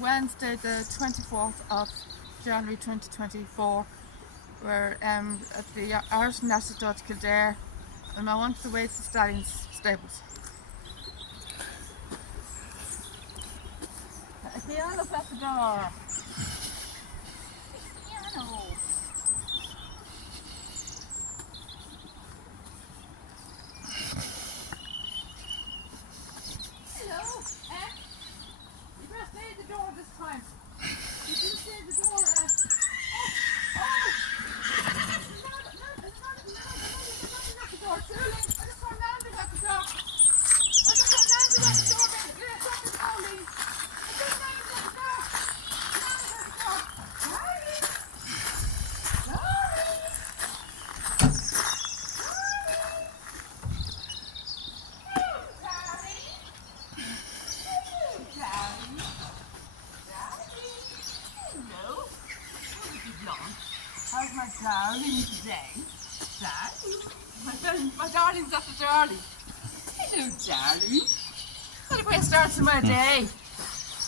Wednesday, the 24th of January 2024. We're at the Irish National Kildare, and I want to wait the Stallions stables. Piano's at the door. Piano. Hello, you better stay at the door this time. You didn't stay at the door, How's my darling today? Darling? My darling's at the darling. Hello, darling. What a great start to my day.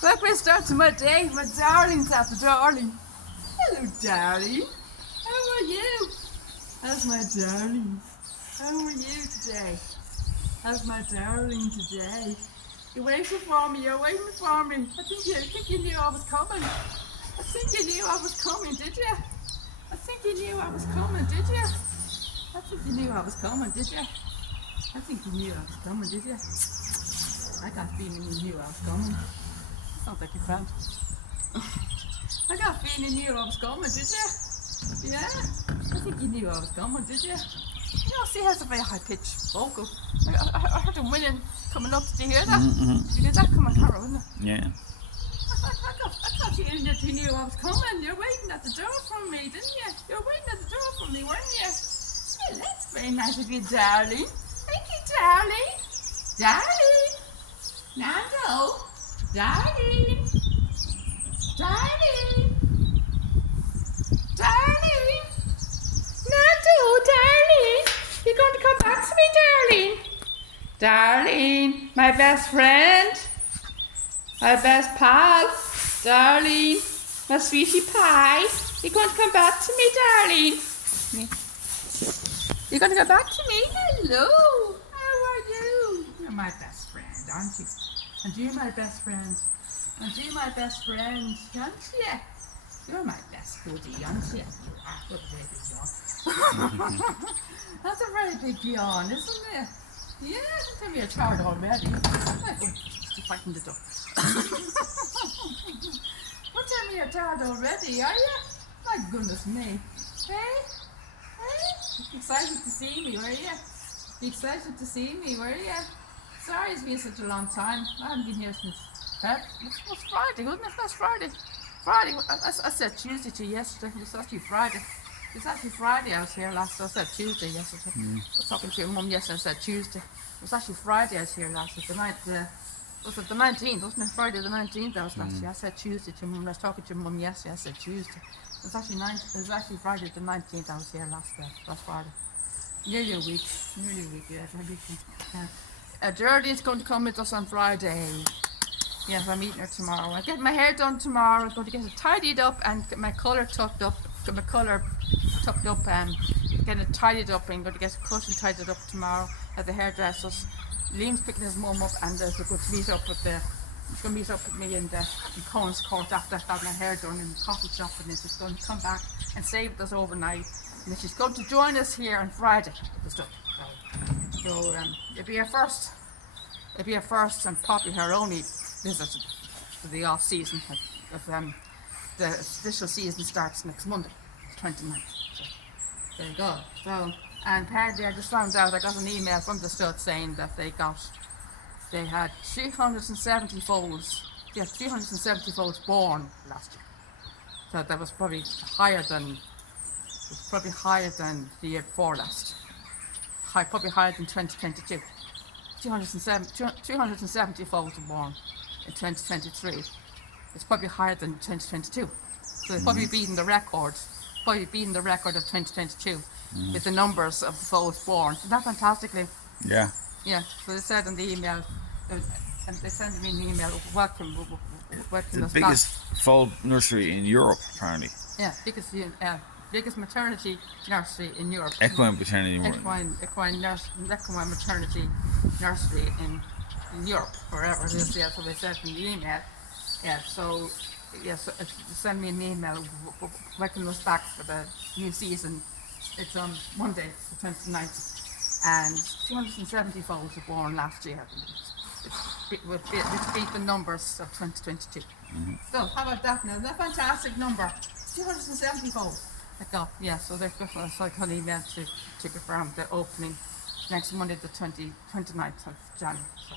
What a great start to my day. My darling's at the darling. Hello, darling. How are you? How's my darling? How are you today? How's my darling today? You're waiting for me. You're waiting for me. I think you knew I was coming. I think you knew I was coming, did you? I think you knew I was coming, did you? I think you knew I was coming, did you? I think you knew I was coming, did you? I got a feeling you knew I was coming. Sounds like your friend. I got a feeling you knew I was coming, did you? Yeah? I think you knew I was coming, did you? You know, see, has a very high-pitched vocal. I heard him winning coming up. Did you hear that? Did you hear that coming, Carol, wasn't it? Yeah. I got a feeling that you knew I was coming. You're waiting at the door for me, didn't you? You're waiting at the door for me, weren't you? Well, that's very nice of you, darling. Thank you, darling. Darling. Nando. Darling. Darling. Darling. Nando, darling. You're going to come back to me, darling. Darling, my best friend. My best pal, darling, my sweetie pie. You're going to come back to me, darling. You're going to come back to me? Hello. How are you? You're my best friend, aren't you? And you're my best friend. And you're my best friend, aren't you? You're my best goodie, aren't you? You are. That's a very big yawn. That's a very big yawn, isn't it? Yeah, don't tell me you're tired already. Just fighting the door. Don't tell me you're tired already, are you? My goodness me. Hey? Hey? Excited to see me, were you? Excited to see me, were you? Sorry it's been such a long time. I haven't been here since it was Friday, wasn't it? That's Friday. Friday. I said Tuesday to you yesterday. It was actually Friday. It's actually Friday I was here last. I said Tuesday yesterday. I was talking to your mum yesterday. I said Tuesday. It was actually Friday I was here last. It was the 19th, wasn't it? Friday the 19th I was last year. I said Tuesday to mum. I was talking to your mum yesterday. I said Tuesday. It was actually Friday the 19th I was here last Friday. Nearly a week. Yeah. Geraldine is going to come with us on Friday. Yes, I'm meeting her tomorrow. I get my hair done tomorrow. I'm going to get it tidied up and get my colour tucked up. Get it tidied up, and going to get it cut and tidied up tomorrow at the hairdressers. Liam's picking his mum up, and we're going to meet up with he's going to meet up with me in Cohen's Court after I've had my hair done in the coffee shop, and then she's going to come back and stay with us overnight, and then she's going to join us here on Friday. So it'll be her first and probably her only visit for the off season. The official season starts next Monday, the 29th. So there you go. So, and apparently I just found out, I got an email from the stud saying that they had 370 foals. Yeah, 370 foals born last year. So that was probably higher than the year before last. Probably higher than 2022. 270 foals were born in 2023. It's probably higher than 2022. So they're probably beating the record. Probably beating the record of 2022 with the numbers of the foals born. Isn't that fantastic, Liam? Yeah. Yeah. So they said in the email, and they sent me an email, welcome working The biggest fowl nursery in Europe, apparently. Yeah, biggest maternity nursery in Europe. Equine maternity. Equine maternity nursery in Europe, wherever it is. That's what they said in the email. Yeah, so send me an email welcome us back for the new season. It's on Monday, the 29th, and 270 foals were born last year. Which beat the numbers of 2022. So how about that now? Isn't that a fantastic number? 270 foals. Yeah, so they've got a cycle email to confirm the opening next Monday, the 29th of January. So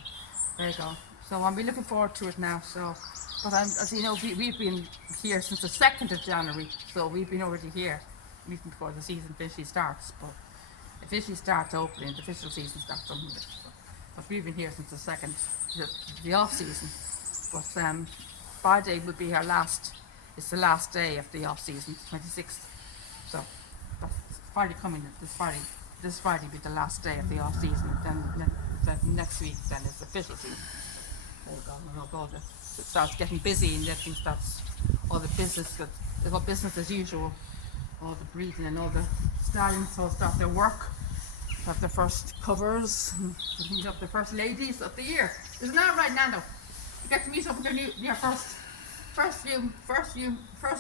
there you go. So I'll be looking forward to it now. So, but as you know, we've been here since the 2nd of January, so we've been already here even before the season officially starts. But officially starts opening, the official season starts on Monday. So, but we've been here since the 2nd, the off season. But Friday will be it's the last day of the off season, 26th. So that's Friday coming. This Friday will be the last day of the off season. Then next week, then it's the official season. There you go. It starts getting busy, and everything starts. All the business as usual. All the breeding and all the stallions all start their work. Have their first covers, and meet up the first ladies of the year. Isn't that right, Nando? You get to meet up with your first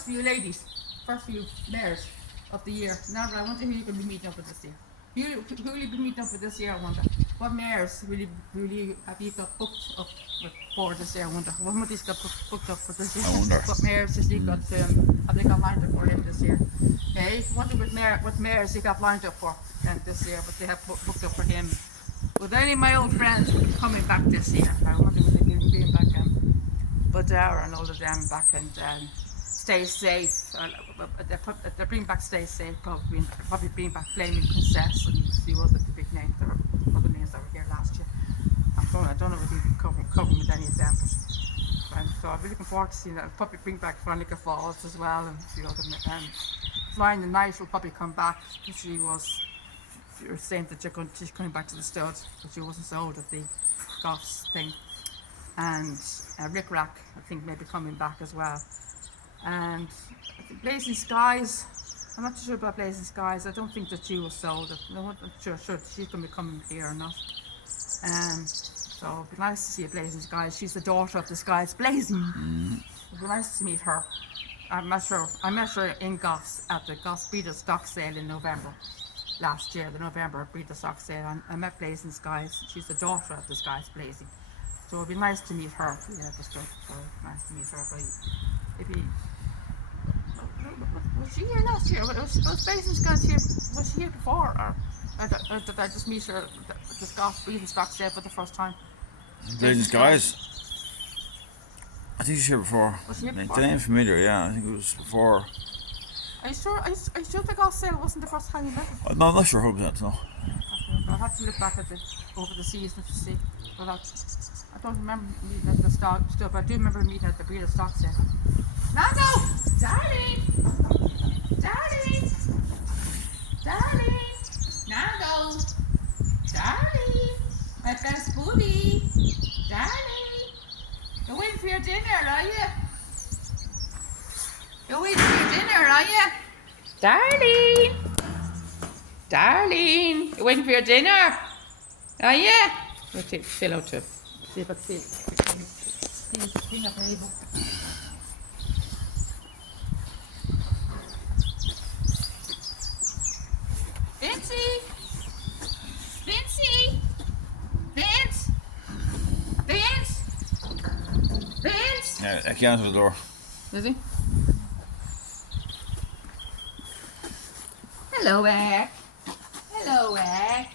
few ladies, first few mares of the year. Now, I wonder who you're going to be meeting up with this year. Who will you be meeting up with this year? I wonder. What mares have you got booked up for this year? I wonder. What have you got booked up for this year? I wonder. What mares has he got? Have they got lined up for him this year? Hey, I wonder what mares he got lined up for this year. What they have booked up for him. With any of my old friends coming back this year, I wonder if they're being back. Badara and all of them back and Stay Safe. They're bringing back Stay Safe. Probably bringing back Flaming Princess and a few other big names. There were other names that were here last year. I don't know if we'll be covering with any of them. But, so I'll be looking forward to seeing that. I'll probably bring back Veronica Falls as well and a few other. Flying the Night will probably come back because she was saying that she's coming back to the stud, but she wasn't sold at the Goffs thing. And Rick Rack, I think, maybe coming back as well. And I think Blazing Skies, I'm not sure about Blazing Skies. I don't think that she was sold. I'm not sure she's going to be coming here or not. So it'd be nice to see a Blazing Skies. She's the daughter of the Skies Blazing. It'd be nice to meet her. I met her in Goffs at the Goffs Breeder Stock Sale in November last year, the November Breeder Stock Sale. I met Blazing Skies. She's the daughter of the Skies Blazing. So it'd be nice to meet her. Yeah, just so nice to meet her. But maybe was she here last year? Was Blazing Skies here? Was she here before, or did I just meet her at the Goffs Breeder Stock Sale for the first time? Blazing Skies. I think she's here before. Was she here before? The name familiar, yeah. I think it was before. Are you sure the Goffs sale wasn't the first time you met her? No, I'm not sure 100%, no. I'll have to look back at over the season to see. But I don't remember meeting at the stock, but I do remember meeting at the Breeder Stock Sale. Nando! Darling! Darling! Darling! Nando! Darling! My best booty! Darling! You're waiting for your dinner, are you? You're waiting for your dinner, are you? Darling! Darling! You're waiting for your dinner? Are you? Let's see, fill out to see if I can see a baby. Vincy! Vincy! Vince! Vince! Vince! Yeah, I can't answer the door. Is he? Hello, Egg. Hello, Egg.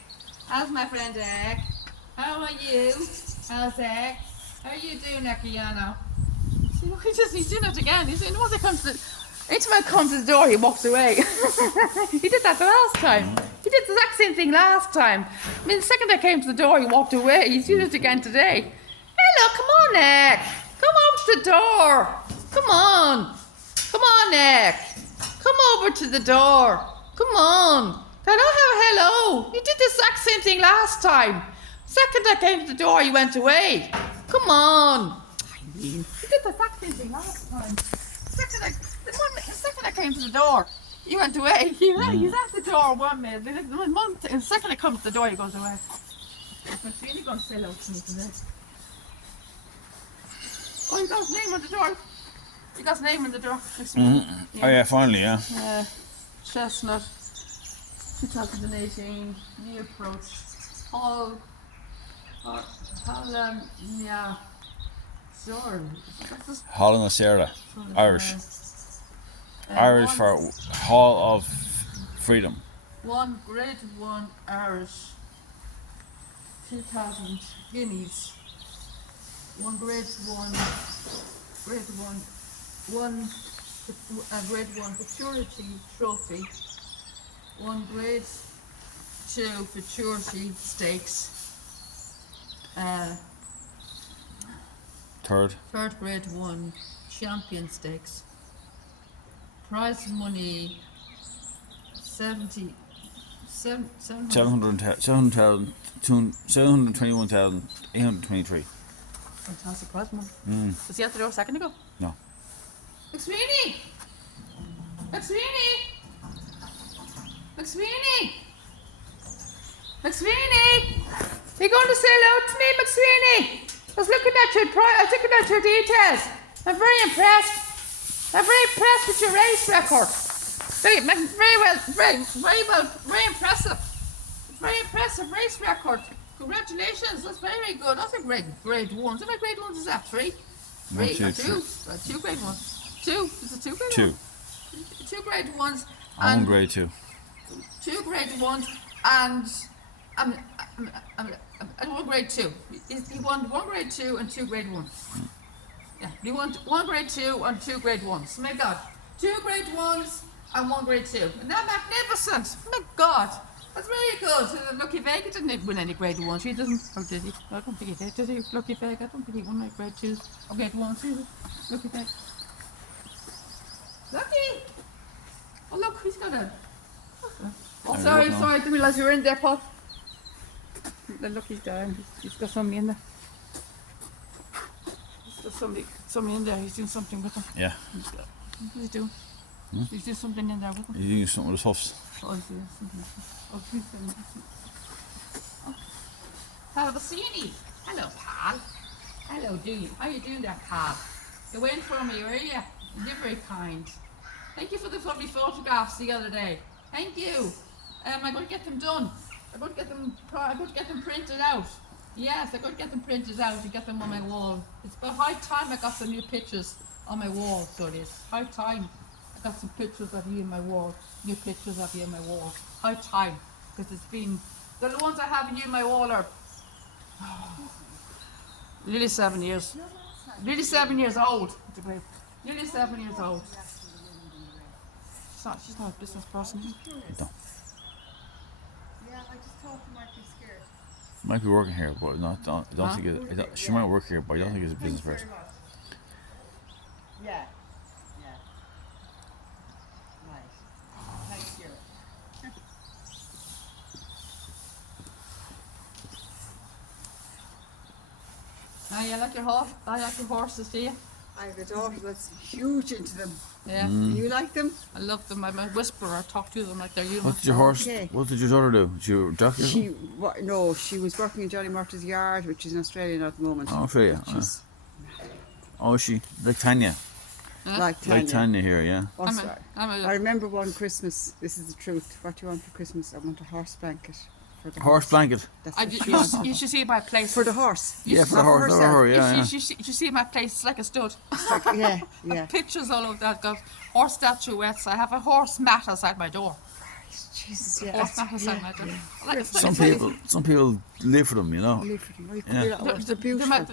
How's my friend Egg? How are you? How's Egg? How are you doing, Ekiano? See, he's doing it again. He's doing once it comes to anytime I come to the door, he walks away. He did that the last time. He did the exact same thing last time. I mean, the second I came to the door, he walked away. He's doing it again today. Hello, come on, Egg. Come over to the door. Come on. Come on, Egg. Come over to the door. Come on. I don't have a hello. You did the exact same thing last time. Second I came to the door, you went away. Come on. I mean, did the exact same thing last time. The second I came to the door, he went away. He was at the door 1 minute. And the second I come to the door, he goes away. It's really going to sell out to me today. Oh, he got his name on the door. He got his name on the door. Oh yeah, finally, yeah. Chestnut, 2018, new approach. Hall, yeah. Sorry. Hall and Sarah, Irish. Irish for Hall of Freedom. Grade 1 Irish, 2,000 guineas. Grade 1, grade 1 maturity trophy. Grade 2 maturity stakes. Third. Grade 1 champion stakes. Prize money 721,823. Fantastic prize money. Was he at the door a second ago? No. McSweeney! McSweeney! McSweeney! McSweeney! You're going to say hello to me, McSweeney? I was looking at your details. I'm very impressed. I'm very impressed with your race record. Very impressive. Very impressive race record. Congratulations, that's very good. That's a grade 1s. How many grade 1s is that? 3? 3 or 2? 2 grade 1s. 2? Is it 2 grade 1s? 2 grade 1s. And 1 grade 2. 2 grade 1s and 1 grade 2. He won 1 grade 2 and 2 grade 1s. Yeah, he won 1 grade 2 and 2 grade 1s. My God. 2 grade 1s and 1 grade 2. Isn't that magnificent? My God. That's very good. Lucky Vega didn't win any grade 1s. He didn't. Or did he? I don't think he did. Did he? Lucky Vega? I don't think he won any grade 2s or grade 1s either. Lucky Vega. Lucky! Oh, look, he's got a. Oh, sorry, I didn't realise you were in there, Paul. Look, he's down. He's got somebody in there. He's got somebody in there. He's doing something with him. Yeah. What's he doing? He's doing something in there with him. He's doing something with his hoofs. Oh, he's doing something. Oh, he's doing something. Hello, Bassini. Hello, pal. Hello, dude. How you doing there, pal? You went for me, were you? You're very kind. Thank you for the lovely photographs the other day. Thank you. I'm going to get them done. I'm going to get them printed out. Yes, I'm going to get them printed out and get them on my wall. It's about high time I got some new pictures on my wall, so it is. High time I got some pictures of you in my wall. New pictures of you in my wall. High time. Because it's been... The ones I have of you in my wall are... nearly 7 years. Nearly 7 years old. Nearly 7 years old. She's not a business person. No. Yeah, I just thought you might be scared. Might be working here, but not. Don't think she might work here, but I don't think it's a business Thanks person. very much. Yeah. Yeah. Right. Thanks, you. I like your horse. I like your horses, do you? I have a daughter that's huge into them. Yeah. Do you like them? I love them. I'm a whisperer. I talk to them like they're human. What did your horse? Okay. What did your daughter do? Did you doctor? No, she was working in Johnny Murtagh's yard, which is in Australia now at the moment. Oh, fair. Yeah. She's Oh, is she like Tanya? like Tanya. Like Tanya here, yeah. Oh, sorry. I I'm remember one Christmas. This is the truth. What do you want for Christmas? I want a horse blanket for the Horse blanket. That's I, what you, she you, wanted. you should see my place. For the horse. Yeah, for the Not horse. herself. For her, yeah. You should see my place. It's like a stud. Yeah, yeah. Pictures all over that. Got horse statuettes. I have a horse mat outside my door. Jesus, yeah. Horse mat outside my door. Like, it's Some people live for them, you know. Live for them. Oh, you could Yeah. do that. Oh, they're beautiful.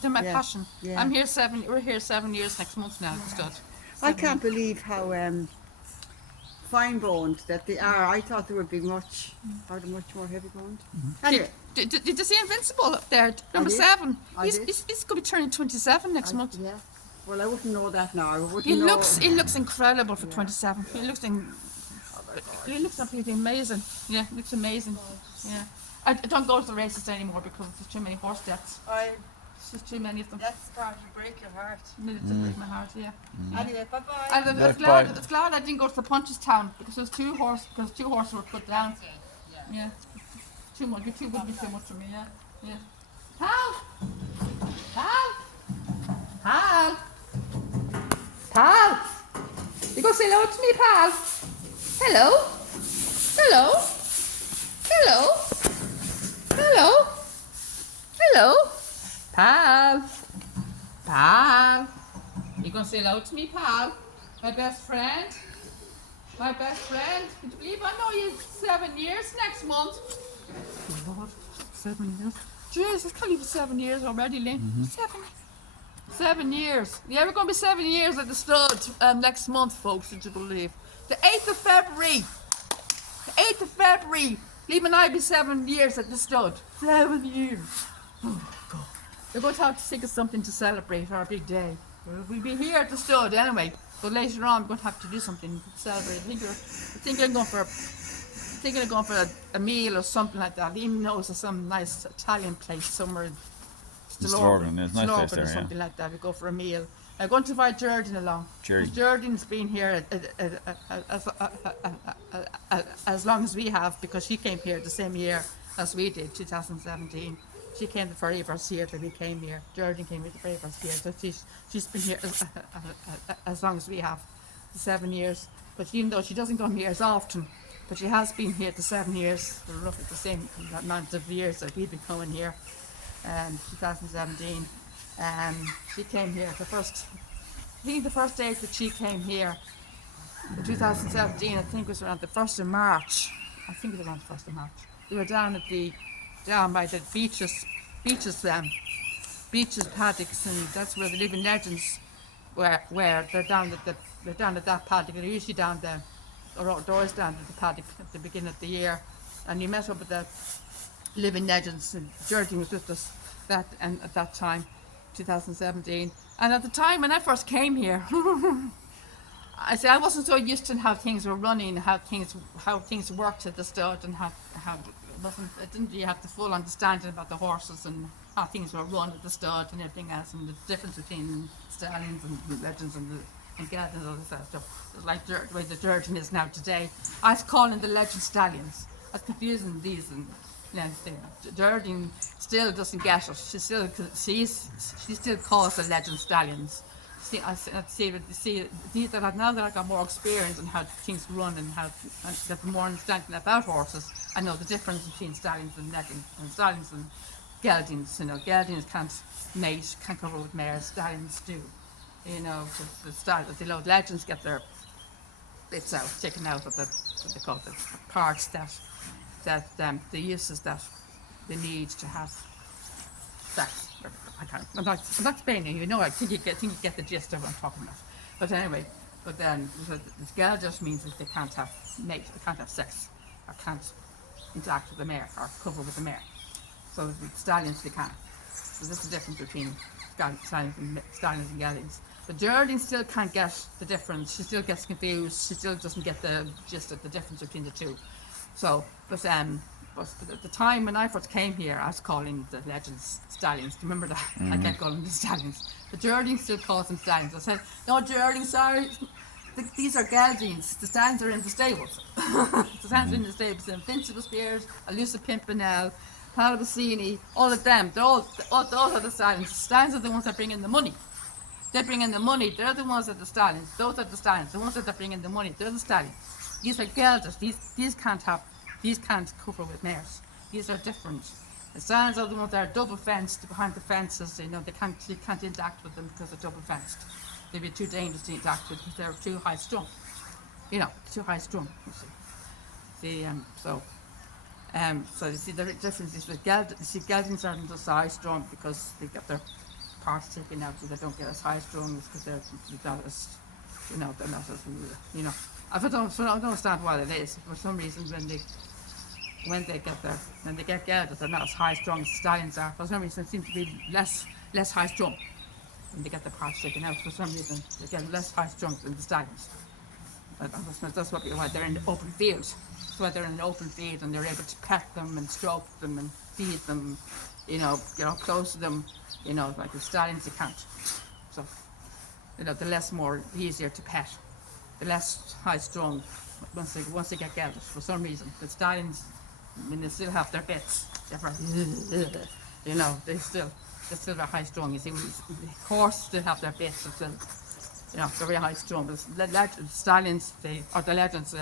They're my Yeah, passion. yeah. I'm here we're here 7 years next month now. Stud. I can't believe how fine-boned that they are. I thought they would be much more heavy-boned. Anyway, Did you see Invincible up there? Number did. 7. I did. He's going to be turning 27 next month. yeah. Well, I wouldn't know that now. I wouldn't He know. looks incredible for 27. He looks absolutely amazing. Yeah, looks amazing. Yeah. I don't go to the races anymore because there's too many horse deaths. It's just too many of them. That's starting to break your heart. Needed to break my heart, yeah. Anyway, bye bye. I was Yes, glad, bye. it's glad I didn't go to the Punchestown because there's two horses were put down. Yeah. Too much. You two would be too much for me, yeah. Yeah. Pal! Pal! Pal! Pal! You go say hello to me, pal. Hello? Hello? Hello? Hello? Hello? Pal! Pal! You gonna say hello to me, pal? My best friend? My best friend? Would you believe I know you 7 years next month? Oh Lord, 7 years? Jesus, can't even 7 years already, Lynn. 7 years. Yeah, we're going to be 7 years at the stud next month, folks, would you believe? The 8th of February. The 8th of February. Liam and I be 7 years at the stud. 7 years. Oh, God. We're going to have to think of something to celebrate our big day. We'll be here at the stud anyway. But later on, we're going to have to do something to celebrate. I think I'm going for a meal or something like that. Liam knows of some nice Italian place somewhere in Stillorgan, there's a nice place there, or yeah. something like that. We go for a meal. I'm going to invite Jordan along. Jerry. Jordan's been here as long as we have because she came here the same year as we did, 2017. She came the very first year that we came here. Jordan came here the very first year, so she's been here as long as we have, the 7 years. But even though she doesn't come here as often, but she has been here the 7 years, for roughly the same amount of years that we've been coming here. 2017. She came here the first day that she came here in 2017, I think it was around the 1st of March. I think it was around the 1st of March. We were down by the beaches paddocks, and that's where the living legends where they're down at that paddock. They're usually down there, or outdoors down at the paddock at the beginning of the year. And we met up with the living legends, and Jordan was with us at that time, 2017. And at the time when I first came here, I wasn't so used to how things were running, how things worked at the stud, and how I didn't really have the full understanding about the horses and how things were run at the stud and everything else, and the difference between stallions and legends and geldings and all this other stuff. It's like the way the Jordan is now today. I was calling the legend stallions. I was confusing these and. Jordan still doesn't get it. She still calls the legend stallions. Now that I got more experience in how things run and got more understanding about horses, I know the difference between stallions and legends, and stallions and geldings. Geldings can't mate, can't cover with mares. Stallions do. The legends get their bits out, taken out of what they call the parts the uses that they need to have sex. I'm not explaining. I think you get the gist of what I'm talking about. But anyway, then the girl just means that they can't have sex, or can't interact with the mare or cover with the mare. So the stallions they can. So that's the difference between stallions and geldings. But Jordan still can't get the difference. She still gets confused. She still doesn't get the gist of the difference between the two. So, but at the time when I first came here, I was calling the legends stallions. Do you remember that? I kept calling them stallions. But Jordan still calls them stallions. I said, no, Jordan, sorry. These are geldings. The stallions are in the stables. The stallions are in the stables. Invincible Spears, Elusive Pimpernel, Palabasini, all of them. Those are the stallions. The stallions are the ones that bring in the money. They bring in the money. They're the ones that are the stallions. Those are the stallions. The ones that bring in the money. They're the stallions. These are gelders. These can't cover with mares. These are different. The stallions are the ones that are double fenced behind the fences. You can't interact with them because they're double fenced. They'd be too dangerous to interact with because they're too high strung. Too high strung. You see. So you see the difference is with geldings. You see, geldings aren't as high strung because they get their parts taken out, so they don't get as high strung because they're not as. They're not as. I don't understand why it is. For some reason, when they get gelded, they're not as high strung as stallions are. For some reason, it seems to be less high strung when they get their parts taken out. For some reason, they get less high strung than the stallions. That's why they're in the open field. That's why they're in the open field and they're able to pet them and stroke them and feed them, get up close to them, like the stallions you can't. So, the less more easier to pet, the less high strung once they get gathered. For some reason, the stallions, I mean, they still have their bits. They're they're still very high strung. You see, when the horse still have their bits, they're still, they're very high strung. But the stallions, or the legends,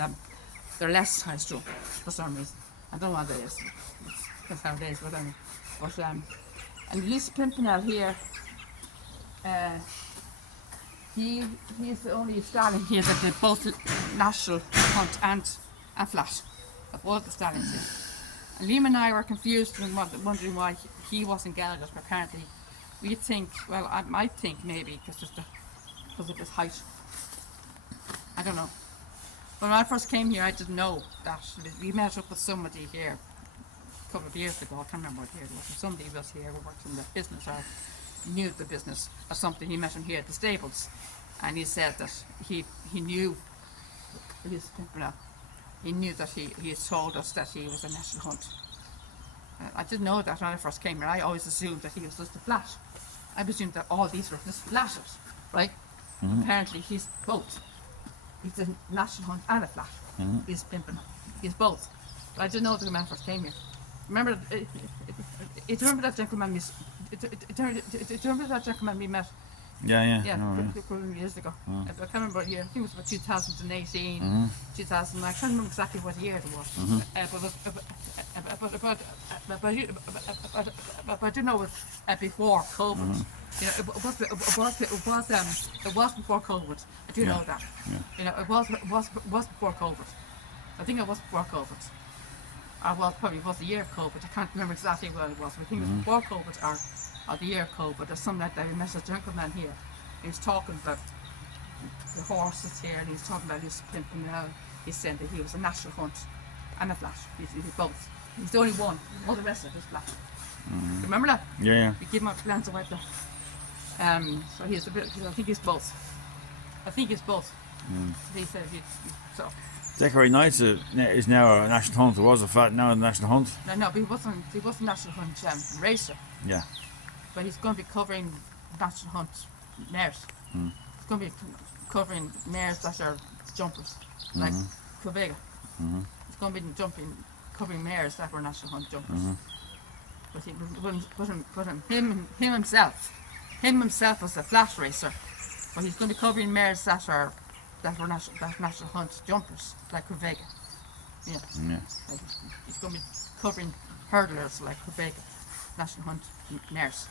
they're less high strung for some reason. I don't know what it is. That's how it is, but anyway. And Luis Pimpernel here, he's the only stallion here that did both national hunt and flat of all the stallions here. And Liam and I were confused and wondering why he wasn't gelded, but apparently we think, well, I might think maybe because of his height. I don't know. But when I first came here, I didn't know that. We met up with somebody here a couple of years ago. I can't remember what year it was. Somebody was here who worked in the business or knew the business or something. He met him here at the stables, and he said that he knew his Pimpernel. He knew that he had told us that he was a national hunt. I didn't know that when I first came here. I always assumed that he was just a flat. I presumed that all these were just flatters, right? Apparently he's both. He's a national hunt and a flat. He's Pimpernel. He's both. But I didn't know that when I first came here. Remember that gentleman we met? Yeah. Yeah, No, a couple of years ago. I can't remember, I think it was about 2018, 2000, I can't remember exactly what year it was. But I do know it was before COVID. It was before COVID. I do know that. It was before COVID. I think it was before COVID. Probably was the year of COVID. I can't remember exactly when it was. But I think it was before COVID or the year of COVID or something like that. We met a gentleman here. He was talking about the horses here, and he was talking about Luis Pimpernel. He said that he was a national hunt and a flat. He's both. He's the only one. All the rest of it is flat. Remember that? Yeah. We give him a glance of white there. So he's a bit. I think he's both. He said so. Decorate Nights is now a national hunt. It was a flat, now a national hunt. No, but he wasn't national hunt racer. Yeah. But he's going to be covering national hunt mares. He's going to be covering mares that are jumpers, like Quevega. He's going to be covering mares that were national hunt jumpers. But him himself was a flat racer. But he's going to be covering mares that were national hunt jumpers, like Quevega. Yeah. Like, he's going to be covering hurdlers like Quevega, national hunt mares.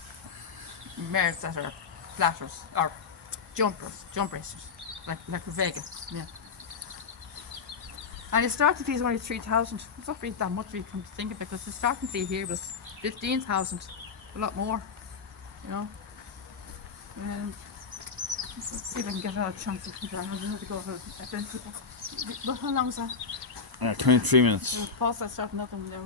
Mares that are flatters or jump racers, like Quevega. Yeah. And his starting fee is only 3,000. It's not really that much if you come to think of it, because the starting fee here was 15,000, a lot more, And let's see if I can get a chance to figure out how to go to a fence. How long is that? 23 minutes. Pause that, start another one there.